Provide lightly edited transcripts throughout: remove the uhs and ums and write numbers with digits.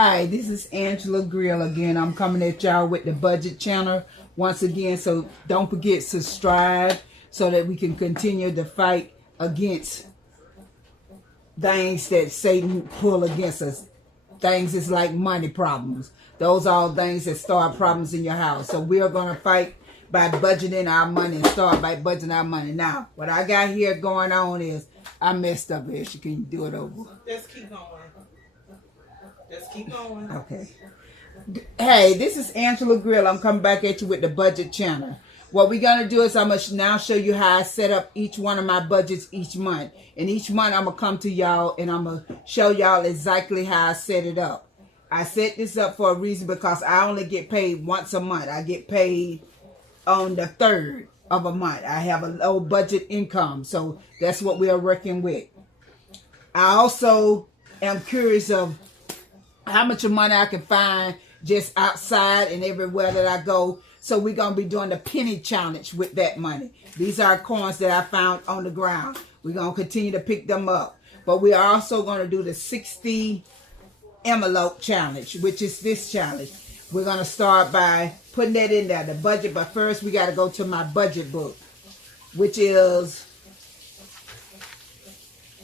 Hi, this is Angela Grill again. I'm coming at y'all with the budget channel once again. So don't forget, subscribe so that we can continue to fight against things that Satan pull against us. Things is like money problems. Those are all things that start problems in your house. So we are going to fight by budgeting our money and start by budgeting our money. Now, what I got here going on is I messed up, Ashley. Can you do it over? Let's keep going. Let's keep going. Okay. Hey, this is Angela Grill. I'm coming back at you with the budget channel. What we're going to do is I'm going to now show you how I set up each one of my budgets each month. And each month I'm going to come to y'all and I'm going to show y'all exactly how I set it up. I set this up for a reason because I only get paid once a month. I get paid on the 3rd of a month. I have a low budget income. So that's what we are working with. I also am curious of how much of money I can find just outside and everywhere that I go. So we're going to be doing the penny challenge with that money. These are coins that I found on the ground. We're going to continue to pick them up. But we are also going to do the 60 envelope challenge, which is this challenge. We're going to start by putting that in there, the budget. But first, we got to go to my budget book, which is,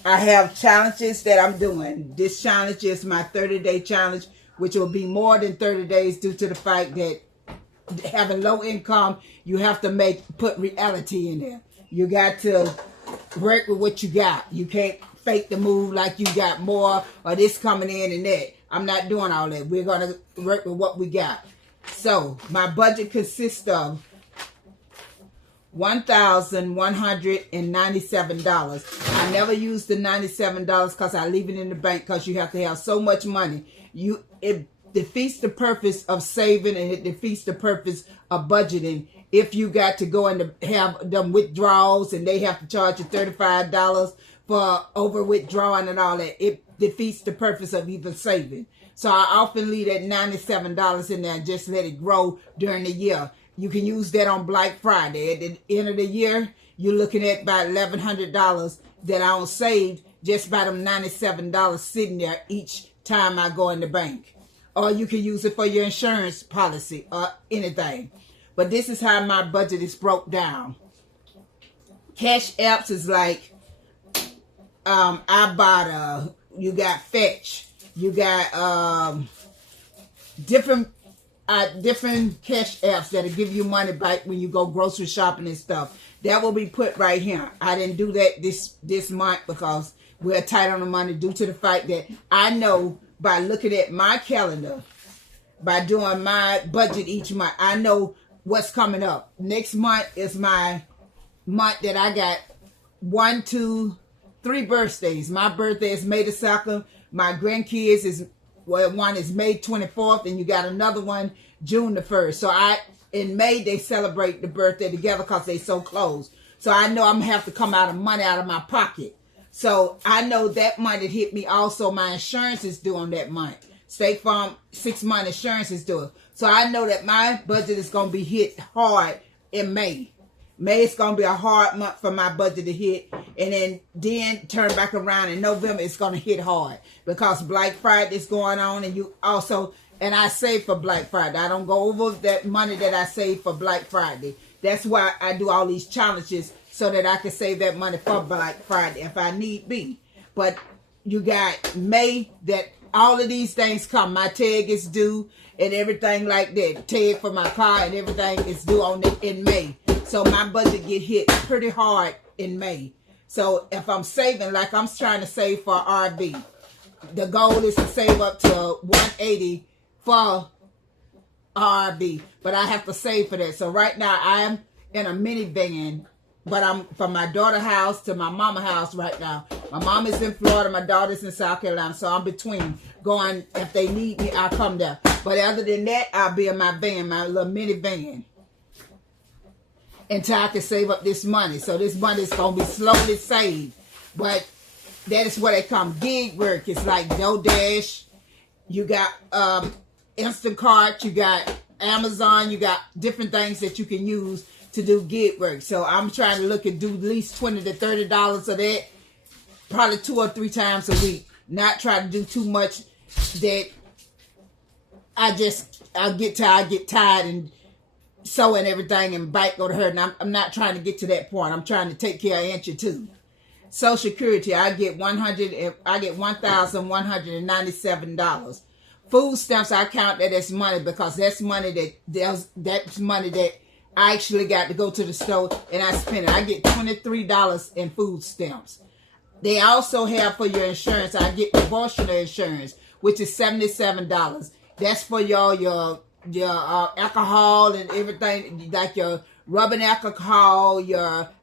I have challenges that I'm doing. This challenge is my 30-day challenge, which will be more than 30 days due to the fact that having low income, you have to put reality in there. You got to work with what you got. You can't fake the move like you got more or this coming in and that. I'm not doing all that. We're going to work with what we got. So my budget consists of $1,197. I never use the $97 because I leave it in the bank because you have to have so much money. It defeats the purpose of saving and it defeats the purpose of budgeting if you got to go and have them withdrawals and they have to charge you $35 for over withdrawing and all that. It defeats the purpose of even saving. So I often leave that $97 in there and just let it grow during the year. You can use that on Black Friday. At the end of the year, you're looking at about $1,100 that I don't save just by them $97 sitting there each time I go in the bank. Or you can use it for your insurance policy or anything. But this is how my budget is broke down. Cash apps is like Ibotta, you got Fetch, you got different cash apps that'll give you money back when you go grocery shopping and stuff. That will be put right here. I didn't do that this month because we're tight on the money due to the fact that I know by looking at my calendar, by doing my budget each month, I know what's coming up. Next month is my month that I got 1, 2, 3 birthdays. My birthday is May the 2nd. My grandkids is, well, one is May 24th, and you got another one June the 1st. So in May, they celebrate the birthday together because they so close. So I know I'm going to have to come out of money out of my pocket. So I know that month it hit me. Also, my insurance is due on that month. State Farm 6-month insurance is due. So I know that my budget is going to be hit hard in May. May is going to be a hard month for my budget to hit. And then turn back around in November, it's going to hit hard. Because Black Friday is going on and you also, and I save for Black Friday. I don't go over that money that I save for Black Friday. That's why I do all these challenges so that I can save that money for Black Friday if I need be. But you got May that all of these things come. My tag is due and everything like that. Tag for my car and everything is due in May. So my budget get hit pretty hard in May. So if I'm saving, like I'm trying to save for RV, the goal is to save up to $180 for RV, but I have to save for that. So right now I'm in a minivan, but I'm from my daughter's house to my mama's house right now. My mom is in Florida, my daughter's in South Carolina, so I'm between going. If they need me, I'll come there. But other than that, I'll be in my van, my little minivan, until I can save up this money. So this money is going to be slowly saved. But that is where they come. Gig work is like DoorDash. You got Instacart. You got Amazon. You got different things that you can use to do gig work. So I'm trying to look and do at least $20 to $30 of that. Probably 2 or 3 times a week. Not try to do too much that I get tired and sewing everything and bike go to her. And I'm not trying to get to that point. I'm trying to take care of Auntie too. Social Security, I get $1,197. Food stamps, I count that as money because that's money that's money that I actually got to go to the store and I spend it. I get $23 in food stamps. They also have for your insurance, I get proportional insurance, which is $77. That's for your alcohol and everything, like your rubbing alcohol,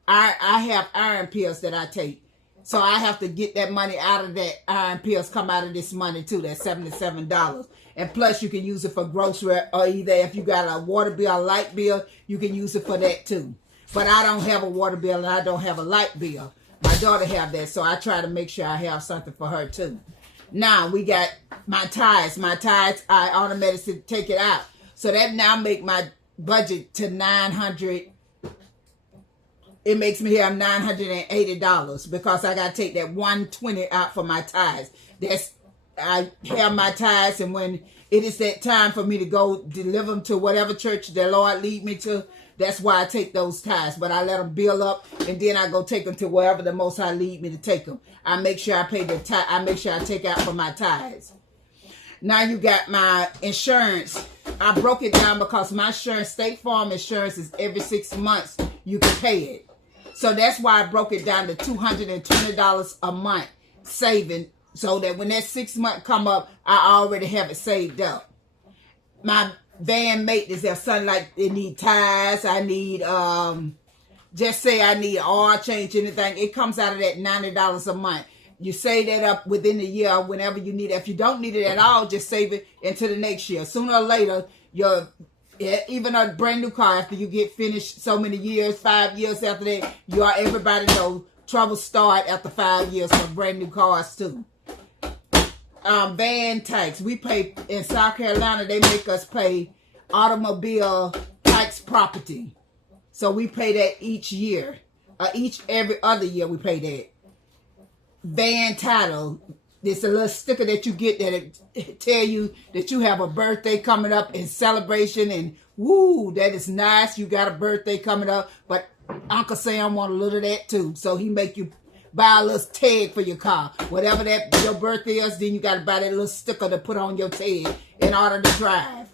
I have iron pills that I take. So I have to get that money out of that. Iron pills come out of this money too. That's $77. And plus you can use it for grocery, or either if you got a water bill, a light bill, you can use it for that too. But I don't have a water bill and I don't have a light bill. My daughter have that, so I try to make sure I have something for her too. Now we got my tithes. My tithes, I automatically take it out. So that now make my budget to $900. It makes me have $980 because I gotta take that $120 out for my tithes. I have my tithes, and when it is that time for me to go deliver them to whatever church the Lord lead me to, that's why I take those tithes. But I let them build up, and then I go take them to wherever the Most High lead me to take them. I make sure I pay the tithe. I make sure I take out for my tithes. Now you got my insurance. I broke it down because my insurance, State Farm insurance, is every 6 months you can pay it. So that's why I broke it down to $220 a month saving, so that when that 6 month come up, I already have it saved up. My van maintenance, if something like it need tires, I need just say I need oil change, anything, it comes out of that $90 a month. You save that up within the year whenever you need it. If you don't need it at all, just save it into the next year. Sooner or later, even a brand new car, after you get finished so many years, 5 years after that, everybody knows trouble start after 5 years for brand new cars too. Van tax. We pay in South Carolina, they make us pay automobile tax property. So we pay that each year. Every other year we pay that. Van title. It's a little sticker that you get that it tell you that you have a birthday coming up in celebration, and woo, that is nice. You got a birthday coming up, but Uncle Sam want a little of that too. So he make you buy a little tag for your car. Whatever that your birthday is, then you got to buy that little sticker to put on your tag in order to drive.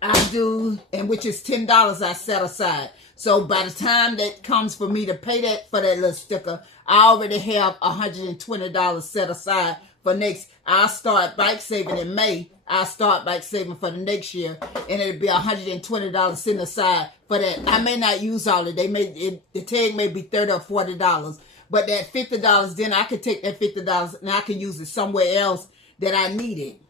I do, and which is $10 I set aside. So by the time that comes for me to pay that for that little sticker, I already have $120 set aside for next. I'll start bike saving in May. I'll start bike saving for the next year, and it'll be $120 sitting aside for that. I may not use all of it. The tag may be $30 or $40, but that $50, then I can take that $50 and I can use it somewhere else that I need it.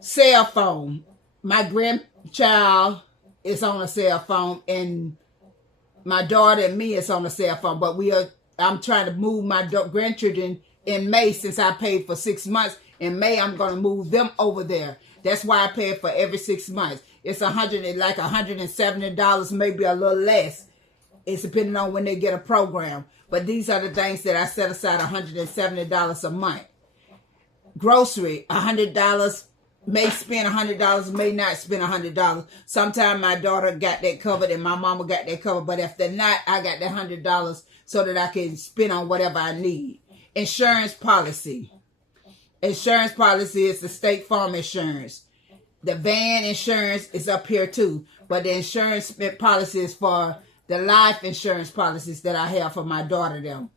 Cell phone. My grandchild is on a cell phone, and my daughter and me is on a cell phone, but I'm trying to move my grandchildren in May. Since I paid for 6 months, in May I'm going to move them over there. That's why I pay for every 6 months. It's $170, maybe a little less. It's depending on when they get a program. But these are the things that I set aside, $170 a month. Grocery, $100. May spend $100, may not spend $100. Sometimes my daughter got that covered and my mama got that covered. But if they're not, I got that $100 so that I can spend on whatever I need. Insurance policy. Insurance policy is the State Farm insurance. The van insurance is up here too. But the insurance policy is for the life insurance policies that I have for my daughter them.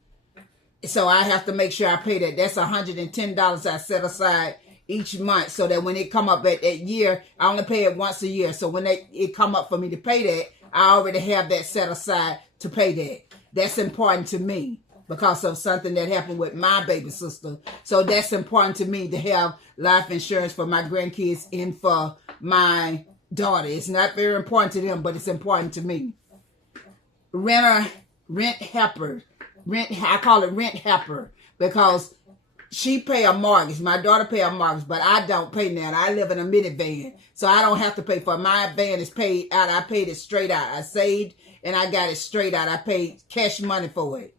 So I have to make sure I pay that. That's $110 I set aside each month, so that when it come up at that year, I only pay it once a year. So when it come up for me to pay that, I already have that set aside to pay that. That's important to me because of something that happened with my baby sister. So that's important to me to have life insurance for my grandkids and for my daughter. It's not very important to them, but it's important to me. Rent helper. I call it rent helper because she pay a mortgage. My daughter pay a mortgage, but I don't pay that. I live in a minivan, so I don't have to pay for it. My van is paid out. I paid it straight out. I saved and I got it straight out. I paid cash money for it.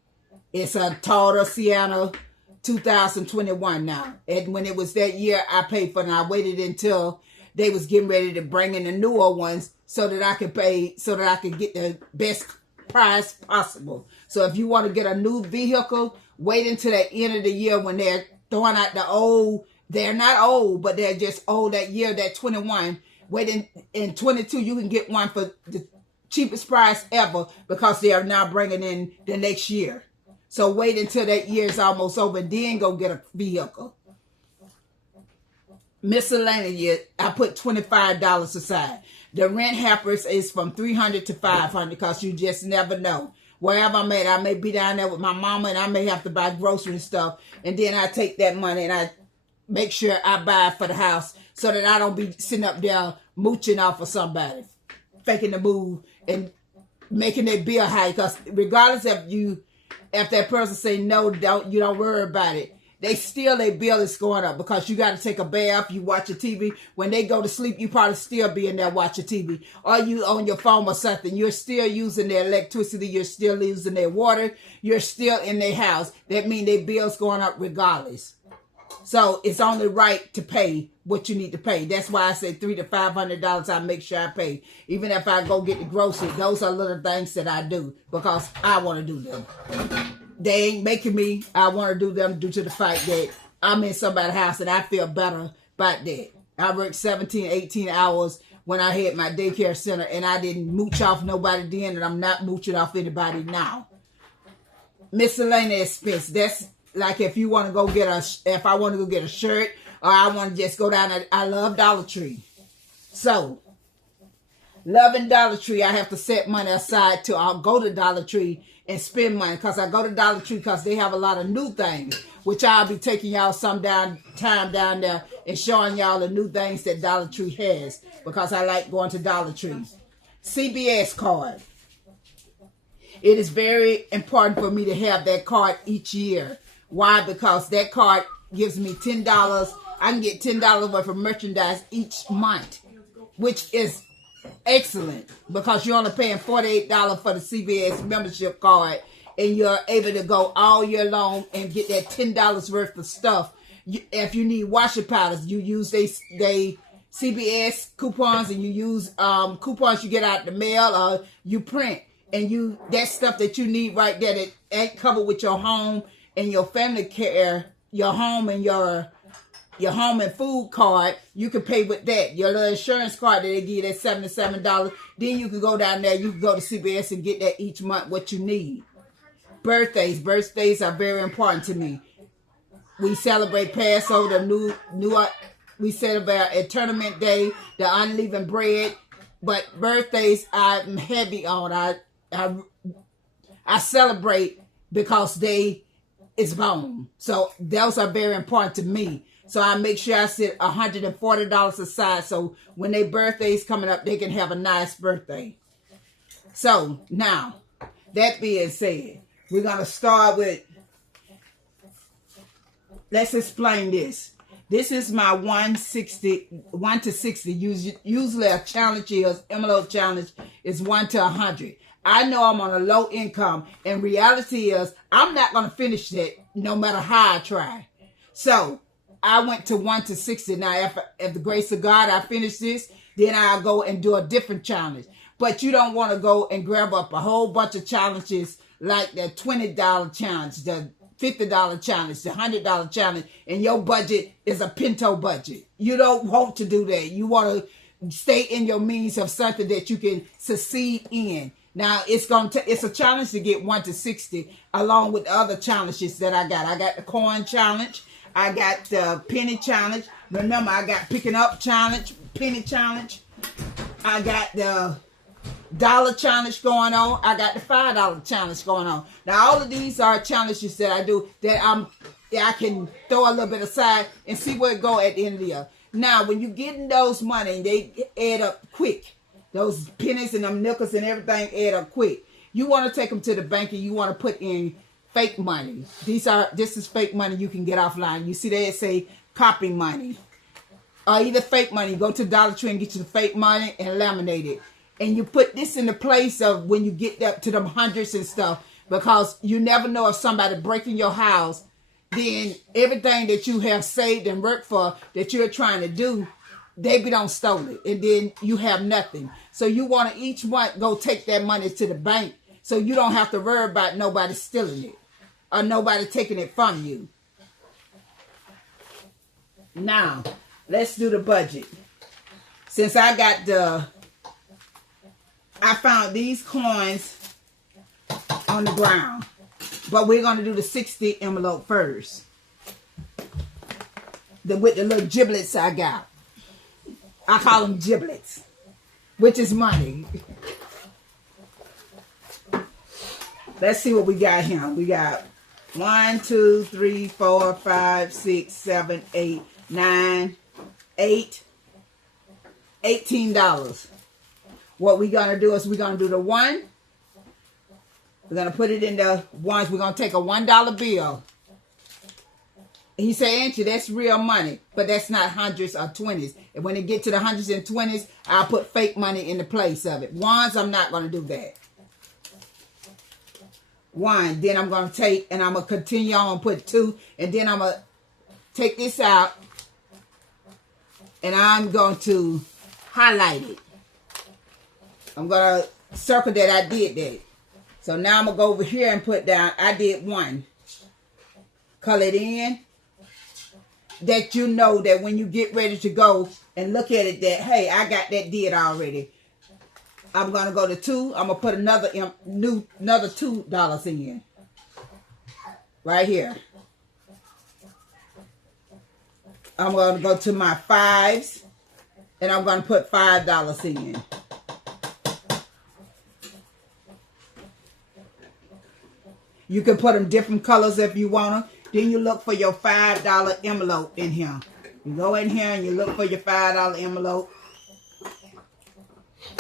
It's a Toyota Sienna 2021 now. And when it was that year, I paid for it, and I waited until they was getting ready to bring in the newer ones so that I could pay, so that I could get the best price possible. So if you want to get a new vehicle, wait until the end of the year when they're throwing out the old. They're not old, but they're just old that year, that 21. Wait in 22, you can get one for the cheapest price ever because they are now bringing in the next year. So wait until that year is almost over, and then go get a vehicle. Miscellaneous, I put $25 aside. The rent hampers is from $300 to $500 because you just never know. Wherever I'm at, I may be down there with my mama and I may have to buy grocery and stuff. And then I take that money and I make sure I buy it for the house so that I don't be sitting up there mooching off of somebody, faking the move and making their bill high. Because regardless if that person say no, you don't worry about it. They still, their bill is going up because you got to take a bath, you watch a TV. When they go to sleep, you probably still be in there watching TV. Or you on your phone or something. You're still using their electricity. You're still using their water. You're still in their house. That means their bill's going up regardless. So it's only right to pay what you need to pay. That's why I say $300 to $500 I make sure I pay. Even if I go get the groceries, those are little things that I do because I want to do them. They ain't making me. I want to do them due to the fact that I'm in somebody's house and I feel better about that. I worked 17, 18 hours when I had my daycare center and I didn't mooch off nobody then, and I'm not mooching off anybody now. Miscellaneous expense. That's like if you want to go if I want to go get a shirt or I want to just go down. I love Dollar Tree. So, loving Dollar Tree, I have to set money aside to I'll go to Dollar Tree and spend money because I go to Dollar Tree because they have a lot of new things, which I'll be taking y'all some time down there and showing y'all the new things that Dollar Tree has because I like going to Dollar Tree. CBS card. It is very important for me to have that card each year. Why? Because that card gives me $10. I can get $10 worth of merchandise each month, which is excellent because you're only paying $48 for the CBS membership card and you're able to go all year long and get that $10 worth of stuff. If you need washing powders, you use they CBS coupons and you use coupons you get out the mail or you print and that stuff that you need right there that ain't covered with your home and your family care, your home and your home and food card, you can pay with that. Your little insurance card that they give you, that $77. Then you can go down there, you can go to CBS and get that each month what you need. Birthdays. Birthdays are very important to me. We celebrate Passover, we celebrate a tournament day, the unleavened bread. But birthdays I'm heavy on. I celebrate because it's born. So those are very important to me. So I make sure I set $140 aside so when their birthday's coming up, they can have a nice birthday. So now, that being said, we're going to start with, let's explain this. This is my 1 to 60. Usually a challenge envelope challenge is 1 to 100. I know I'm on a low income, and reality is I'm not going to finish that no matter how I try. So I went to 1 to 60. Now, if the grace of God, I finish this, then I'll go and do a different challenge. But you don't want to go and grab up a whole bunch of challenges like the $20 challenge, the $50 challenge, the $100 challenge, and your budget is a Pinto budget. You don't want to do that. You want to stay in your means of something that you can succeed in. Now, it's a challenge to get 1 to 60 along with the other challenges that I got. I got the coin challenge. I got the penny challenge. Remember, I got picking up challenge, penny challenge. I got the dollar challenge going on. I got the $5 challenge going on. Now, all of these are challenges that I do that I can throw a little bit aside and see where it go at the end of the year. Now, when you getting those money, they add up quick. Those pennies and them nickels and everything add up quick. You want to take them to the bank and you want to put in fake money. This is fake money you can get offline. You see they say copy money. Or either fake money. Go to Dollar Tree and get you the fake money and laminate it. And you put this in the place of when you get up to them hundreds and stuff. Because you never know if somebody breaking your house then everything that you have saved and worked for that you're trying to do, they be done stole it, and then you have nothing. So you want to each one go take that money to the bank, so you don't have to worry about nobody stealing it or nobody taking it from you. Now, let's do the budget. Since I found these coins on the ground, but we're going to do the 60 envelope first. With the little giblets I got. I call them giblets, which is money. Let's see what we got here. We got 1, 2, 3, 4, 5, 6, 7, 8, 9, 8, $18. What we're going to do is we're going to do the 1. We're going to put it in the ones. We're going to take a $1 bill. He said, Auntie, that's real money, but that's not hundreds or 20s. And when it get to the hundreds and 20s, I'll put fake money in the place of it. Ones, I'm not going to do that. 1. Then I'm going to take, and I'm going to continue on and put 2. And then I'm going to take this out, and I'm going to highlight it. I'm going to circle that I did that. So now I'm going to go over here and put down, I did 1. Color it in. That you know that when you get ready to go and look at it that, hey, I got that did already. I'm going to go to 2. I'm going to put another $2 in. Right here. I'm going to go to my 5s. And I'm going to put $5 in. You can put them different colors if you want them. Then you look for your $5 envelope in here. You go in here and you look for your $5 envelope.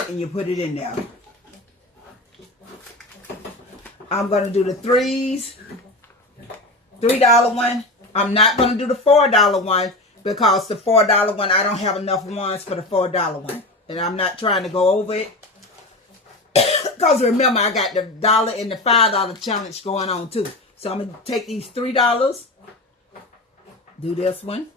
And you put it in there. I'm going to do the 3s. $3 one. I'm not going to do the $4 one. Because the $4 one, I don't have enough ones for the $4 one. And I'm not trying to go over it. Because remember, I got the $1 and the $5 challenge going on too. So I'm going to take these $3. Do this one.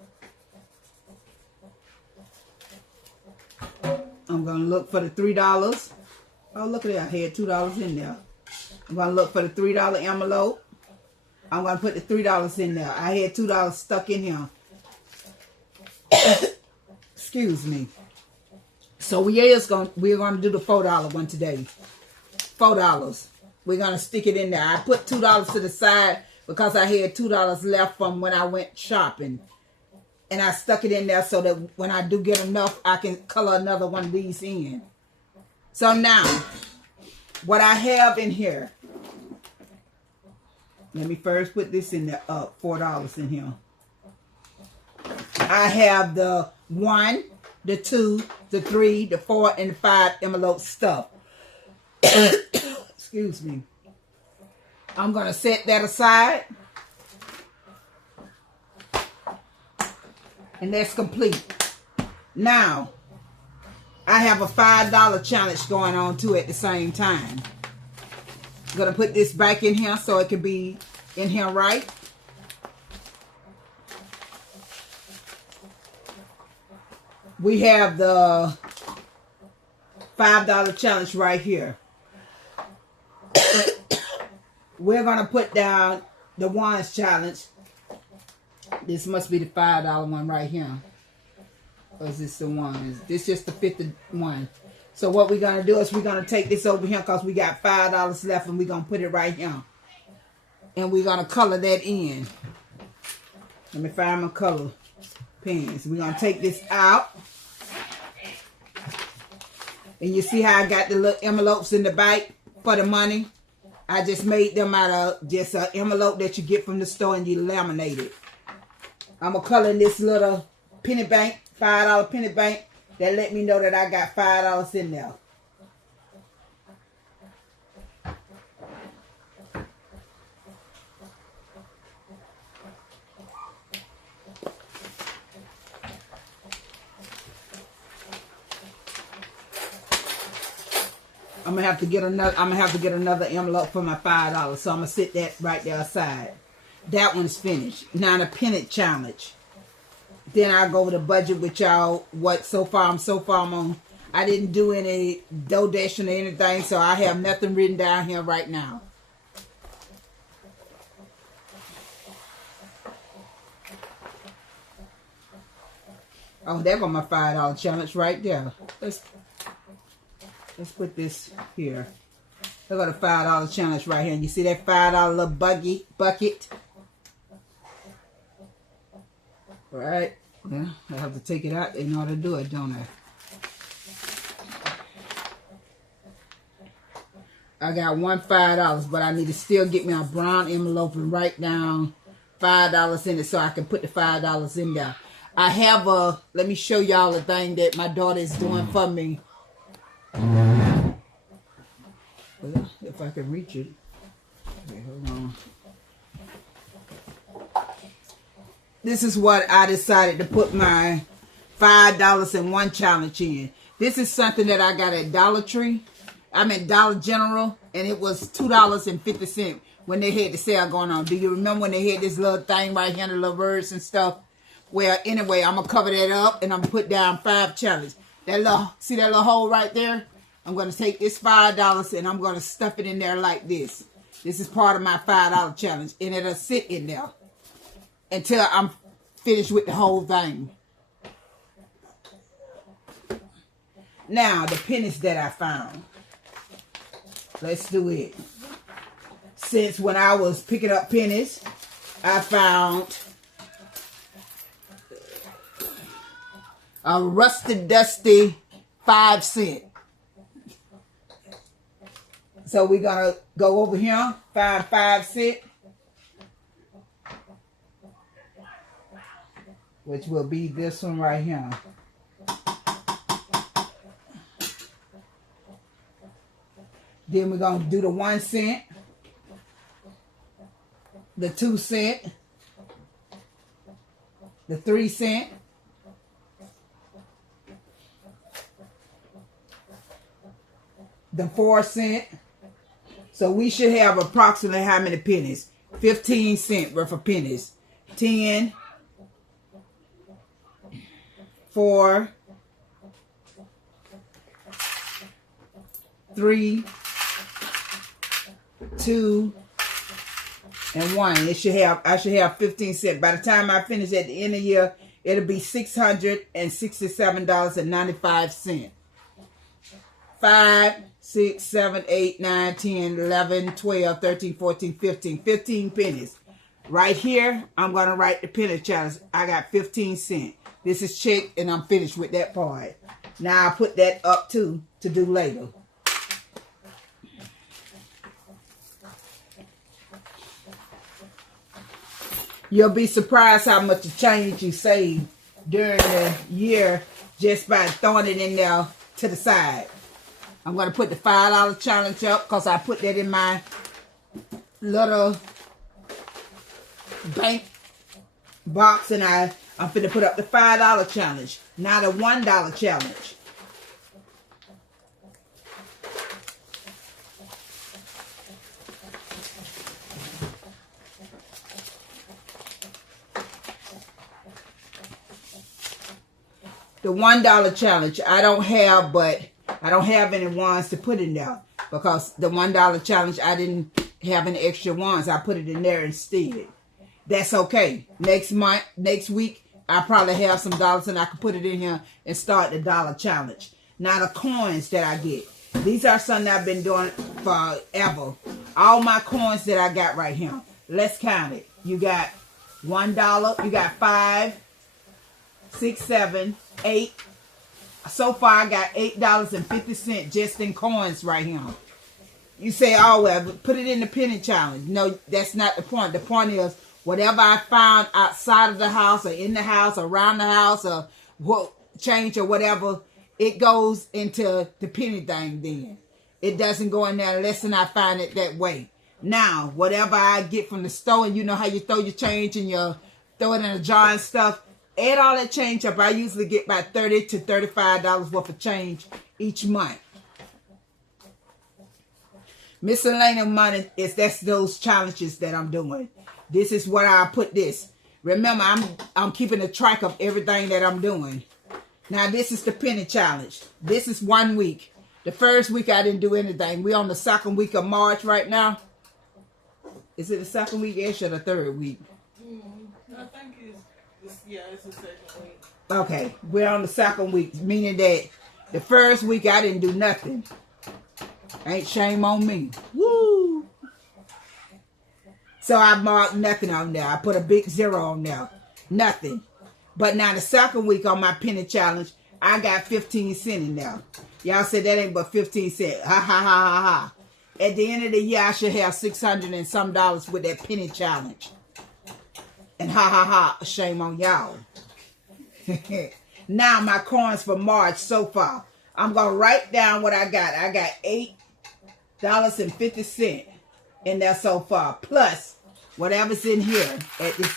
I'm going to look for the $3. Oh, look at that. I had $2 in there. I'm going to look for the $3 envelope. I'm going to put the $3 in there. I had $2 stuck in here. Excuse me. So we're going to do the $4 one today. $4. We're going to stick it in there. I put $2 to the side because I had $2 left from when I went shopping. And I stuck it in there so that when I do get enough, I can color another one of these in. So now, what I have in here. Let me first put this in there, $4 in here. I have the 1, the 2, the 3, the 4, and the 5 envelope stuff. Excuse me. I'm going to set that aside. And that's complete. Now, I have a $5 challenge going on too at the same time. I'm going to put this back in here so it can be in here right. We have the $5 challenge right here. We're going to put down the ones challenge. This must be the $5 one right here. Or is this the ones? This is just the 51. So what we're going to do is we're going to take this over here because we got $5 left and we're going to put it right here. And we're going to color that in. Let me find my color pens. We're going to take this out. And you see how I got the little envelopes in the back for the money? I just made them out of just an envelope that you get from the store and you laminate it. I'm going to color in this little penny bank, $5 penny bank. That let me know that I got $5 in there. I'm gonna have to get another envelope for my $5. So I'm gonna sit that right there aside. That one's finished. Now the pennant challenge. Then I'll go over the budget with y'all. What so far I'm on. I didn't do any donation or anything, so I have nothing written down here right now. Oh, there go my $5 challenge right there. Let's put this here. Look at the $5 challenge right here. And you see that $5 little bucket? Right? Yeah, I have to take it out in order to do it, don't I? I got $5, but I need to still get me a brown envelope and write down $5 in it so I can put the $5 in there. I have let me show y'all the thing that my daughter is doing for me. Well, if I can reach it. Okay, hold on. This is what I decided to put my $5 in one challenge in. This is something that I got at Dollar Tree. I'm at Dollar General, and it was $2.50 when they had the sale going on. Do you remember when they had this little thing right here, the little words and stuff? Well, anyway, I'm going to cover that up, and I'm going to put down 5 challenges. See that little hole right there? I'm going to take this $5, and I'm going to stuff it in there like this. This is part of my $5 challenge, and it'll sit in there until I'm finished with the whole thing. Now, the pennies that I found. Let's do it. Since when I was picking up pennies, I found a rusted, dusty 5 cent. So we're going to go over here, find 5 cent. Which will be this one right here. Then we're going to do the 1 cent, the 2 cent, the 3 cent, the 4 cent. So we should have approximately how many pennies? 15 cents worth of pennies. 10, 4, 3, 2, and 1. I should have 15 cents. By the time I finish at the end of the year, it'll be $667.95. 5, 6, 7, 8, 9, 10, 11, 12, 13, 14, 15. 15 pennies. Right here, I'm going to write the penny challenge. I got 15 cents. This is checked, and I'm finished with that part. Now I'll put that up too to do later. You'll be surprised how much change you save during the year just by throwing it in there to the side. I'm going to put the $5 challenge up because I put that in my little bank box, and I'm finna put up the $5 challenge. Now the $1 challenge. The $1 challenge, I don't have any ones to put in there because the $1 challenge, I didn't have any extra ones. I put it in there instead. That's okay. Next week, I probably have some dollars and I can put it in here and start the $1 challenge. Now the coins that I get. These are something I've been doing forever. All my coins that I got right here. Let's count it. You got $1. You got 5, 6, 7, 8. So far, I got $8.50 just in coins right here. You say, oh, well, put it in the penny challenge. No, that's not the point. The point is, whatever I found outside of the house or in the house or around the house or what change or whatever, it goes into the penny thing then. It doesn't go in there unless I find it that way. Now, whatever I get from the store, and you know how you throw your change and you throw it in a jar and stuff, add all that change up. I usually get about $30 to $35 worth of change each month. Miscellaneous money that's those challenges that I'm doing. This is what I put this. Remember, I'm keeping a track of everything that I'm doing. Now, this is the penny challenge. This is 1 week. The first week, I didn't do anything. We're on the second week of March right now. Is it the second week or the third week? I think it's the second week. Okay, we're on the second week, meaning that the first week, I didn't do nothing. Ain't shame on me. Woo! So I marked nothing on there. I put a big 0 on there. Nothing. But now the second week on my penny challenge, I got 15 cents in there. Y'all said that ain't but 15 cents. Ha ha ha ha ha. At the end of the year, I should have $600 and some with that penny challenge. And ha ha ha, shame on y'all. Now my coins for March so far. I'm going to write down what I got. I got $8.50 in there so far. Plus whatever's in here at this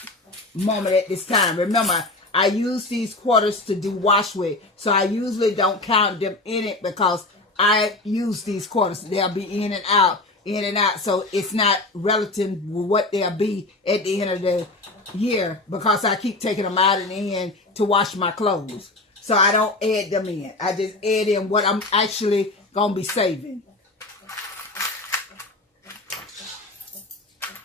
moment, at this time. Remember, I use these quarters to do wash with. So I usually don't count them in it because I use these quarters. They'll be in and out, in and out. So it's not relative with what they'll be at the end of the year because I keep taking them out and in to wash my clothes. So I don't add them in. I just add in what I'm actually going to be saving.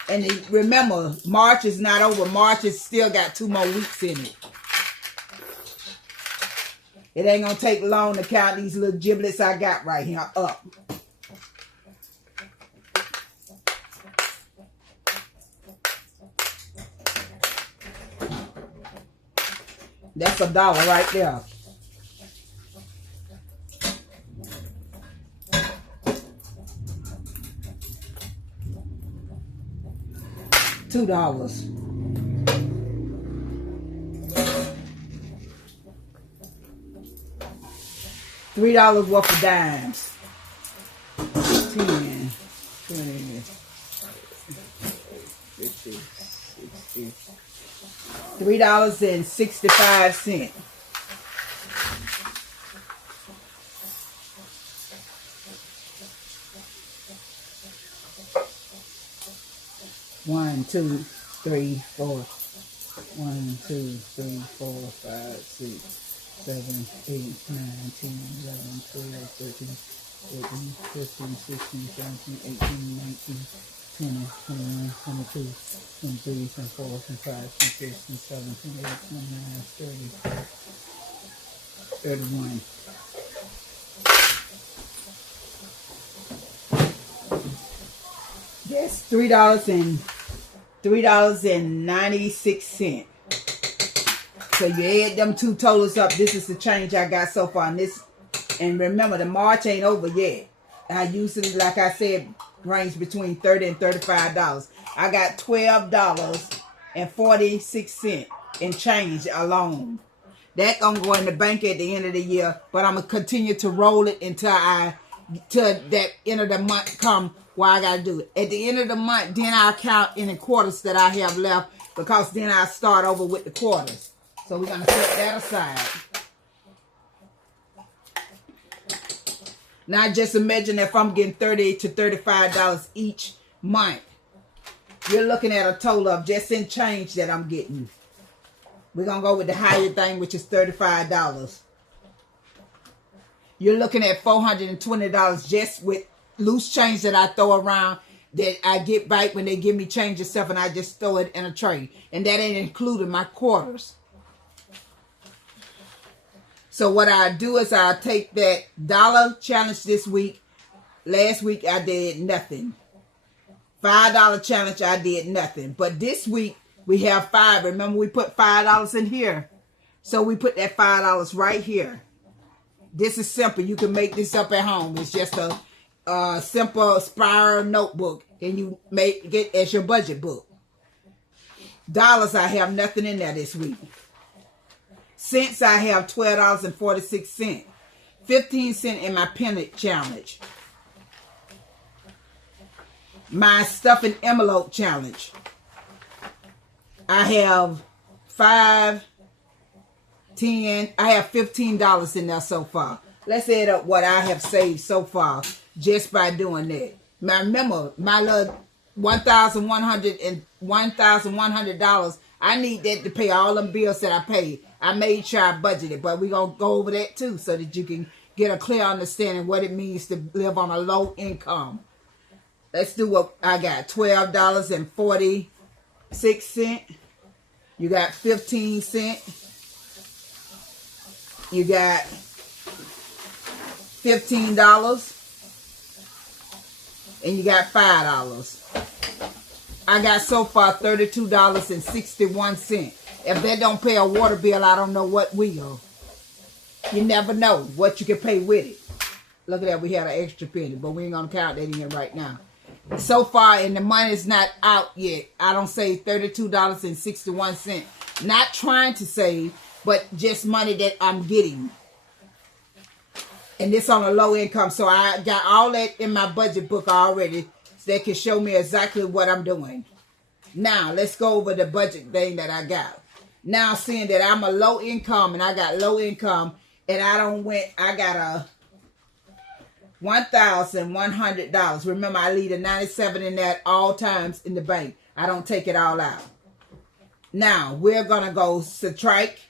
And remember, March is not over. March has still got 2 more weeks in it. It ain't going to take long to count these little giblets I got right here up. That's $1 right there. $2. $3 worth of dimes. 10, 20, 50, 60. $3.65. One, two, three, four. 1, 2, 3, 4, 5, 6, 7, 8, 9, 10, 11, 12, 13, 14, 15, 16, 17, 18, 19, 20, 21, 22, 23, 24, 25, 26, 27, 28, 29, 30, 31. That's $3.96. So you add them two totals up. This is the change I got so far. And remember, the March ain't over yet. I usually, like I said, range between $30 and $35. I got $12.46 in change alone. That gonna go in the bank at the end of the year, but I'm gonna continue to roll it until that end of the month come where I gotta do it. At the end of the month, then I'll count any quarters that I have left because then I'll start over with the quarters. So we're gonna set that aside. Now just imagine if I'm getting $30 to $35 each month. You're looking at a total of just in change that I'm getting. We're going to go with the higher thing, which is $35. You're looking at $420 just with loose change that I throw around that I get back when they give me change and stuff and I just throw it in a tray. And that ain't including my quarters. So what I do is I take that dollar challenge this week. Last week I did nothing. $5 challenge I did nothing. But this week we have 5. Remember we put $5 in here. So we put that $5 right here. This is simple. You can make this up at home. It's just a simple spiral notebook. And you make it as your budget book. Dollars, I have nothing in there this week. Cents, I have $12.46. 15 cents in my penny challenge. My stuffing envelope challenge. I have 5, 10. I have $15 in there so far. Let's add up what I have saved so far just by doing that. Now remember, my little $1,100. I need that to pay all them bills that I paid. I made sure I budgeted, but we're going to go over that too so that you can get a clear understanding what it means to live on a low income. Let's do what I got. $12.46. You got 15 cents. You got $15. And you got $5. I got so far $32.61. If that don't pay a water bill, I don't know what will. You never know what you can pay with it. Look at that, we had an extra penny, but we ain't gonna count that in right now. So far, and the money's not out yet. I don't save $32.61. Not trying to save, but just money that I'm getting. And this on a low income, so I got all that in my budget book already, so they can show me exactly what I'm doing. Now, let's go over the budget thing that I got. Now, seeing that I'm a low income, and I got low income, and I got a $1,100. Remember, I leave a 97 in that all times in the bank. I don't take it all out. Now, we're going to go subtract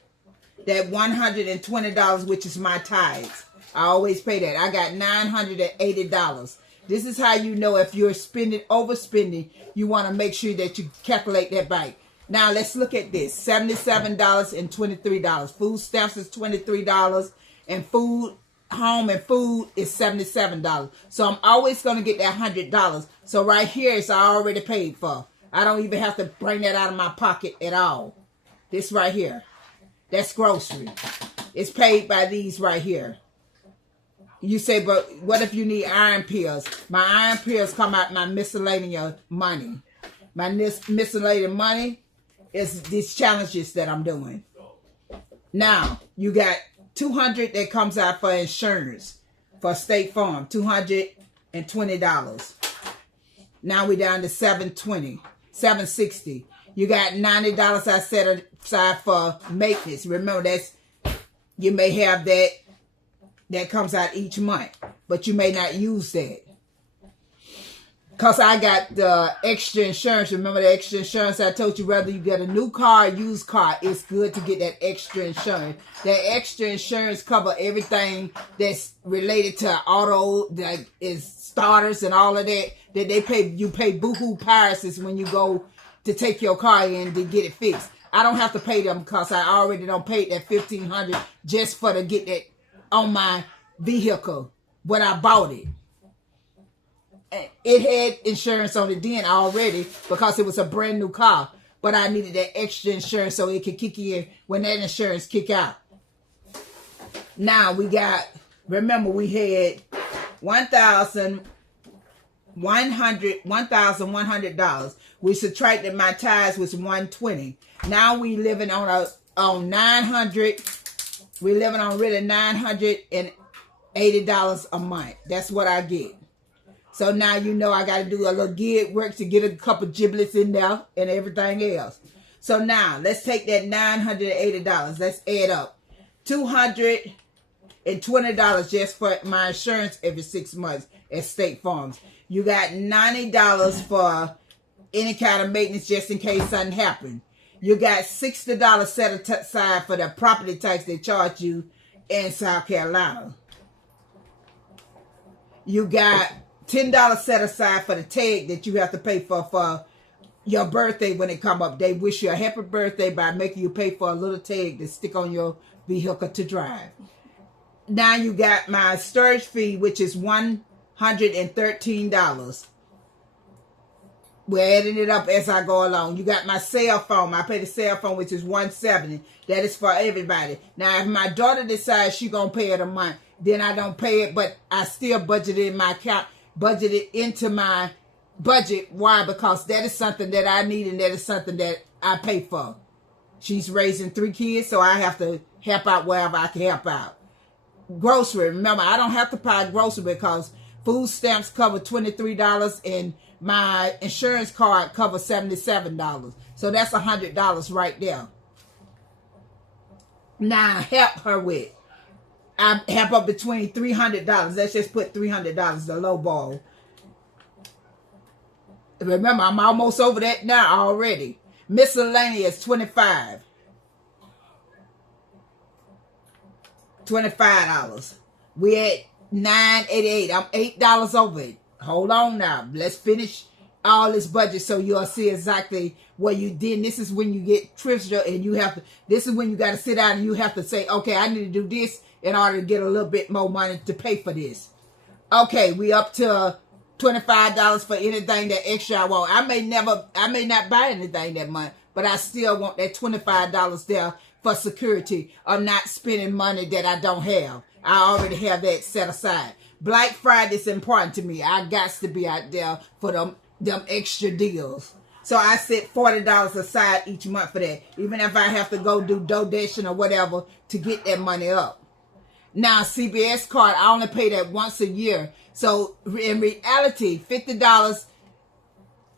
that $120, which is my tithes. I always pay that. I got $980. This is how you know if you're overspending, you want to make sure that you calculate that back. Now, let's look at this. $77.23. Food stamps is $23. And home and food is $77. So I'm always going to get that $100. So right here is already paid for. I don't even have to bring that out of my pocket at all. This right here. That's grocery. It's paid by these right here. You say, but what if you need iron pills? My iron pills come out my miscellaneous money. My miscellaneous money is these challenges that I'm doing. Now, you got $200 that comes out for insurance for State Farm, $220. Now we're down to $760. You got $90 I set aside for maintenance. Remember, you may have that comes out each month, but you may not use that. Because I got the extra insurance. Remember the extra insurance I told you, whether you get a new car or used car, it's good to get that extra insurance. That extra insurance cover everything that's related to auto, that is starters and all of that they pay. You pay boohoo prices when you go to take your car in to get it fixed. I don't have to pay them because I already don't pay that $1,500 just for to get that on my vehicle when I bought it. It had insurance on it then already because it was a brand new car. But I needed that extra insurance so it could kick in when that insurance kick out. Now we got, remember we had $1,100. We subtracted my tithes was $120. Now we living on $900. We living on really $980 a month. That's what I get. So now you know I got to do a little gig work to get a couple giblets in there and everything else. So now let's take that $980. Let's add up. $220 just for my insurance every 6 months at State Farms. You got $90 for any kind of maintenance just in case something happened. You got $60 set aside for the property tax they charge you in South Carolina. You got $10 set aside for the tag that you have to pay for your birthday when it come up. They wish you a happy birthday by making you pay for a little tag to stick on your vehicle to drive. Now you got my storage fee, which is $113. We're adding it up as I go along. You got my cell phone. I pay the cell phone, which is $170. That is for everybody. Now, if my daughter decides she's going to pay it a month, then I don't pay it, but I still budget it in my account. Budget it into my budget. Why? Because that is something that I need and that is something that I pay for. She's raising 3 kids, so I have to help out wherever I can help out. Grocery. Remember, I don't have to buy grocery because food stamps cover $23 and my insurance card covers $77. So that's $100 right there. Now, help her with. I help up between $300. Let's just put $300, the low ball. remember, I'm almost over that now already. Miscellaneous, $25. $25. We at $9.88. I'm $8 over it. Hold on now. Let's finish all this budget so you'll see exactly what you did. This is when you get thriftier and you have to, this is when you got to sit down and you have to say, okay, I need to do this in order to get a little bit more money to pay for this. Okay, we up to $25 for anything that extra I want. I may not buy anything that month, but I still want that $25 there for security of not spending money that I don't have. I already have that set aside. Black Friday is important to me. I got to be out there for them extra deals. So I set $40 aside each month for that, even if I have to go do donation or whatever to get that money up. Now, CBS card, I only pay that once a year. So in reality, $50,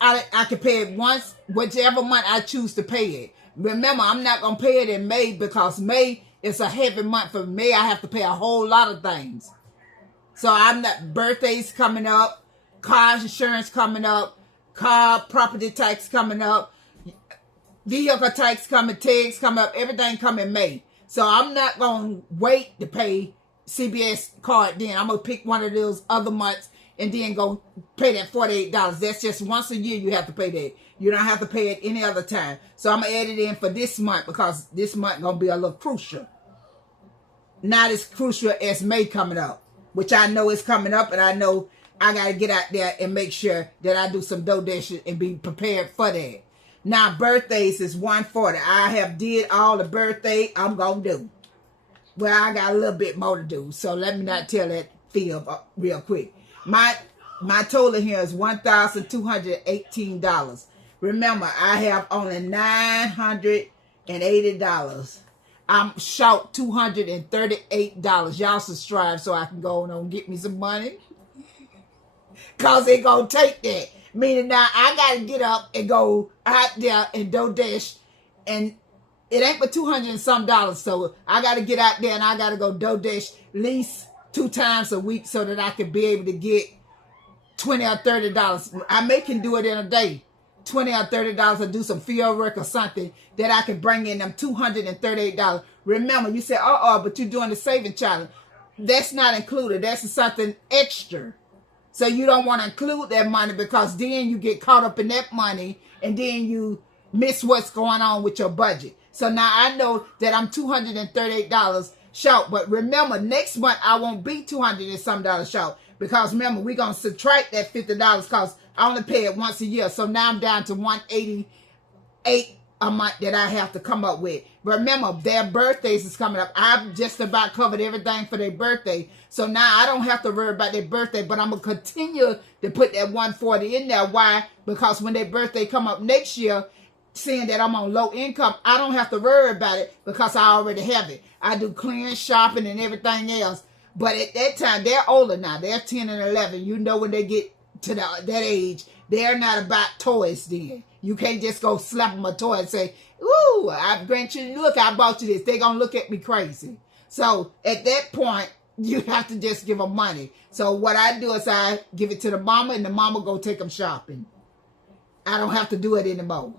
I can pay it once, whichever month I choose to pay it. Remember, I'm not going to pay it in May because May is a heavy month. For May, I have to pay a whole lot of things. So I'm not, birthdays coming up, car insurance coming up, car property tax coming up, vehicle tax coming, tags coming up, everything coming May. So I'm not going to wait to pay CBS card then. I'm going to pick one of those other months and then go pay that $48. That's just once a year you have to pay that. You don't have to pay it any other time. So I'm going to add it in for this month because this month going to be a little crucial. Not as crucial as May coming up, which I know is coming up, and I know I got to get out there and make sure that I do some donation and be prepared for that. Now, birthdays is $140. I have did all the birthday I'm going to do. Well, I got a little bit more to do, so let me not tell that fib real quick. My total here is $1,218. Remember, I have only $980. I'm short $238. Y'all subscribe so I can go on and get me some money. Because they going to take that. Meaning now I got to get up and go out there and DoorDash. And it ain't but $200 and some. So I got to get out there and I got to go DoorDash at least 2 times a week so that I can be able to get $20 or $30. I can do it in a day. $20 or $30 to do some field work or something that I can bring in them $238. Remember, you said, but you're doing the saving challenge. That's not included. That's something extra. So you don't want to include that money because then you get caught up in that money and then you miss what's going on with your budget. So now I know that I'm $238 short. But remember, next month I won't be $200 and some short because remember, we're going to subtract that $50 because I only pay it once a year. So now I'm down to $188 a month that I have to come up with. But remember, their birthdays is coming up. I've just about covered everything for their birthday. So now I don't have to worry about their birthday, but I'm going to continue to put that $140 in there. Why? Because when their birthday come up next year, seeing that I'm on low income, I don't have to worry about it because I already have it. I do clearance shopping and everything else. But at that time, they're older now. They're 10 and 11. You know when they get to that age, they're not about toys then. You can't just go slap them a toy and say, ooh, I grant you, look, I bought you this. They're going to look at me crazy. So at that point, you have to just give them money. So what I do is I give it to the mama and the mama go take them shopping. I don't have to do it anymore.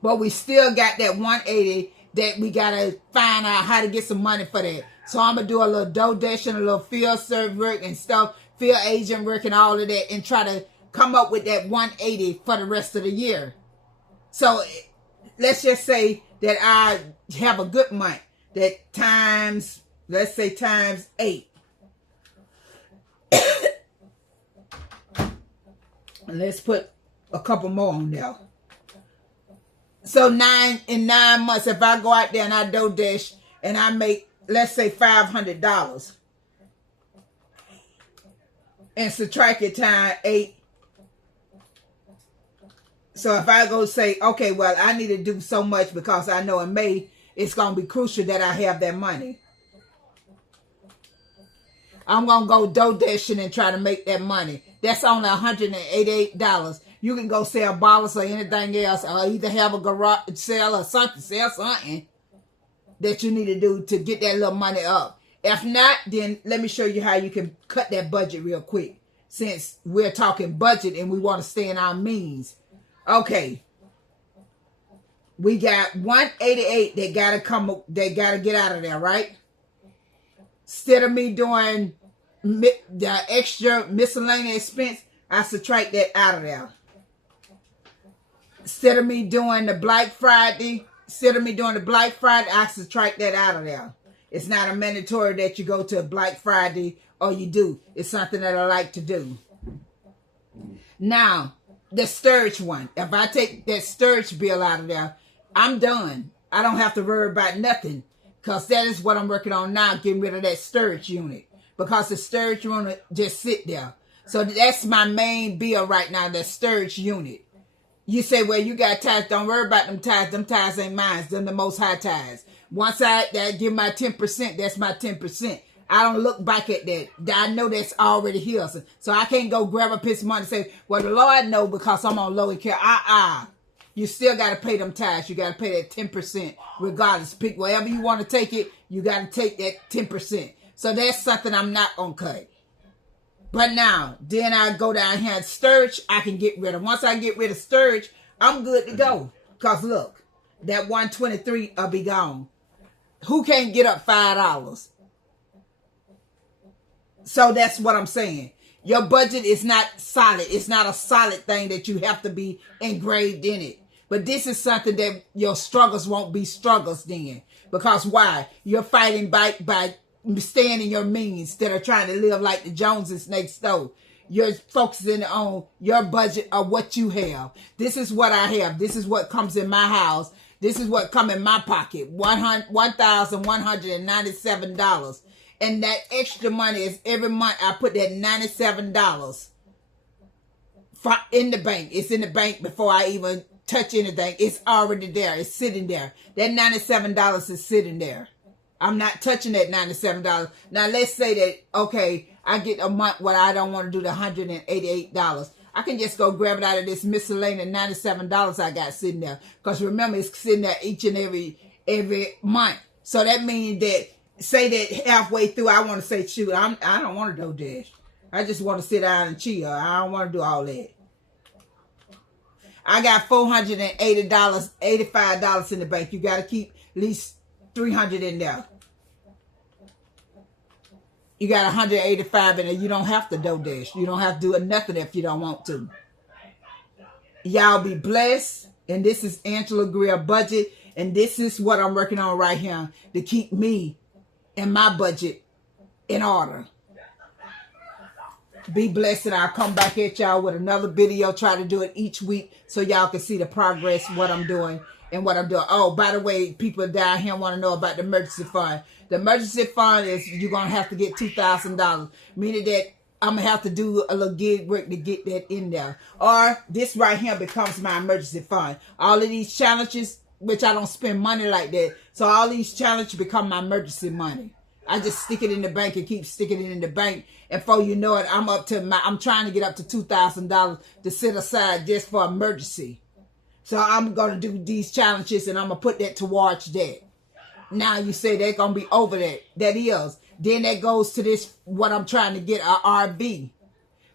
But we still got that $180 that we got to find out how to get some money for that. So I'm going to do a little donation, a little field service work and stuff, field agent work and all of that and try to come up with that $180 for the rest of the year. So let's just say that I have a good month that times, let's say times 8. Let's put a couple more on there. So in 9 months, if I go out there and I DoorDash and I make, let's say $500 and subtract it times 8. So if I go say, okay, well, I need to do so much because I know in May it's going to be crucial that I have that money. I'm going to go DoorDashing and try to make that money. That's only $188. You can go sell bottles or anything else, or either have a garage sale or something, sell something that you need to do to get that little money up. If not, then let me show you how you can cut that budget real quick. since we're talking budget and we want to stay in our means. Okay. We got 188 that gotta get out of there, right? Instead of me doing the extra miscellaneous expense, I subtract that out of there. Instead of me doing the Black Friday, I subtract that out of there. It's not a mandatory that you go to a Black Friday or you do. It's something that I like to do. Now, the Sturge one. If I take that Sturge bill out of there, I'm done. I don't have to worry about nothing. Because that is what I'm working on now, getting rid of that Sturge unit. Because the Sturge unit just sit there. So that's my main bill right now, the Sturge unit. You say, well, you got tithes. Don't worry about them tithes. Them tithes ain't mine. Them the Most High tithes. Once I give my 10%, that's my 10%. I don't look back at that. I know that's already here. So I can't go grab a piece of money and say, well, the Lord know because I'm on low care. You still got to pay them tithes. You got to pay that 10% regardless. Pick wherever you want to take it, you got to take that 10%. So that's something I'm not going to cut. But now, then I go down here and Sturge, I can get rid of. Once I get rid of Sturge, I'm good to go. Because look, that 123 will be gone. Who can't get up $5? So that's what I'm saying. Your budget is not solid. It's not a solid thing that you have to be engraved in it. But this is something that your struggles won't be struggles then. Because why? You're fighting by staying in your means instead of trying to live like the Joneses next door. You're focusing on your budget of what you have. This is what I have. This is what comes in my house. This is what comes in my pocket. $1,197. And that extra money is every month I put that $97 in the bank. It's in the bank before I even touch anything. It's already there. It's sitting there. That $97 is sitting there. I'm not touching that $97. Now, let's say that, okay, I get a month where I don't want to do the $188. I can just go grab it out of this miscellaneous $97 I got sitting there. Because remember, it's sitting there each and every month. So that means that, say that halfway through, I want to say, shoot, I don't want to do this. I just want to sit down and chill. I don't want to do all that. I got $480, $85 in the bank. You got to keep at least $300 in there. You got 185 in there. You don't have to do this. You don't have to do nothing if you don't want to. Y'all be blessed. And this is Angela Greer Budget. And this is what I'm working on right here to keep me and my budget in order. Be blessed, and I'll come back at y'all with another video. Try to do it each week so y'all can see the progress, what I'm doing and what I'm doing. Oh, by the way, people down here want to know about the emergency fund. The emergency fund is you're going to have to get $2,000, meaning that I'm going to have to do a little gig work to get that in there. Or this right here becomes my emergency fund. All of these challenges, which I don't spend money like that, so all these challenges become my emergency money. I just stick it in the bank and keep sticking it in the bank. And before you know it, I'm trying to get up to $2,000 to set aside just for emergency. So I'm going to do these challenges and I'm going to put that towards that. Now you say they're going to be over that. That is. Then that goes to this, what I'm trying to get, a RV,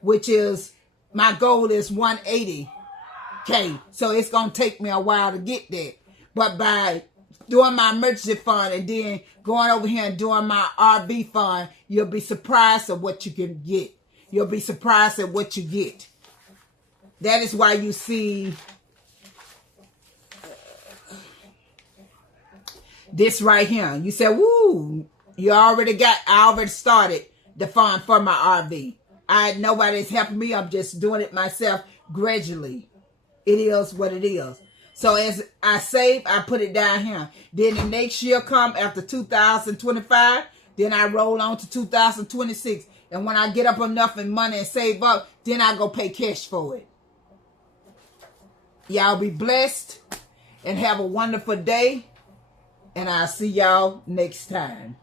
which is, my goal is 180K. So it's going to take me a while to get that. But by doing my emergency fund and then going over here and doing my RV fund, you'll be surprised at what you can get. You'll be surprised at what you get. That is why you see this right here. You say, woo, I already started the fund for my RV. Nobody's helping me. I'm just doing it myself gradually. It is what it is. So as I save, I put it down here. Then the next year come after 2025, then I roll on to 2026. And when I get up enough in money and save up, then I go pay cash for it. Y'all be blessed and have a wonderful day. And I'll see y'all next time.